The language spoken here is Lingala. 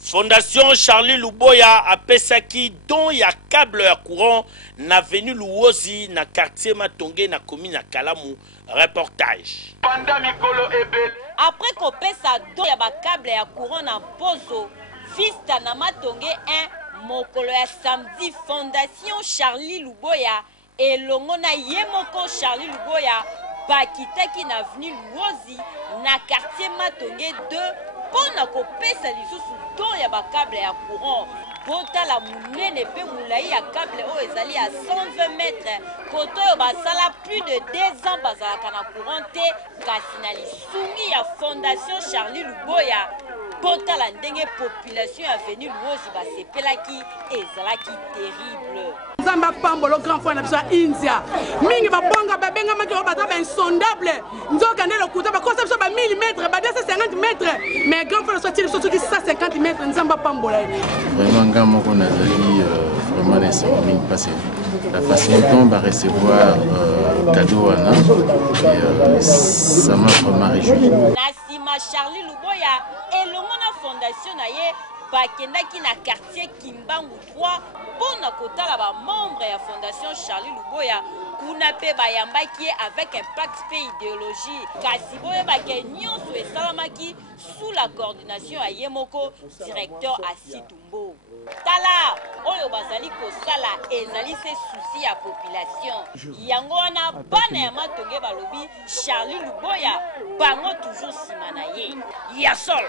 Fondation Charlie Luboya a pesaki don ya câble ya courant na avenue Luozi na quartier Matonge na commune ya Kalamu. Reportage. Après qu'on pesa don ya ba câble ya courant na Pozo, Vista na Matonge 1, mokolo ya samedi Fondation Charlie Luboya et longona yemoko Charlie Luboya bakitaki na avenue Luozi na quartier Matonge 2 pona ko pesa lisusu don ya ba câble ya courant. Bota la munene pe mulai ya câble o ezali à 120 mètres. Koto yo basala plus de 2 ans bazalaka na courant te kasi na lisungi ya Fondation Charlie Luboya. Bota la ndenge population ya venu Luozi basepelaki ezalaki terrible. Nzamba pambolo grand frère na biso India. Mingi babonga babenga maki o bazaba insondable. Nzoka ndelo kuta ba kosa biso ba 1000 mètres, ba 250 mètres. Mais grand frère soit il surtout 150 mètres nzamba pambola. Vraiment ngamo qu'on a dit vraiment les mingi passé. La façon dont on va recevoir cadeau Anna et ça m'a vraiment réjoui. Nasima Charlie Luboya et l'Omona Fondation naye bakendaki na quartier Kimbangu 3 pona kotala ba membre ya Fondation Charlie Luboya kuna pe bayambaki avec un pacte idéologie kasi boye bake nyonso esalamaki sous la coordination ya Yemoko directeur Asitumbo. Tala oyo bazali kosala ezali se souci ya population yango wana bana ya Matonge balobi Charlie Luboya bango toujours sima na ye ya sol.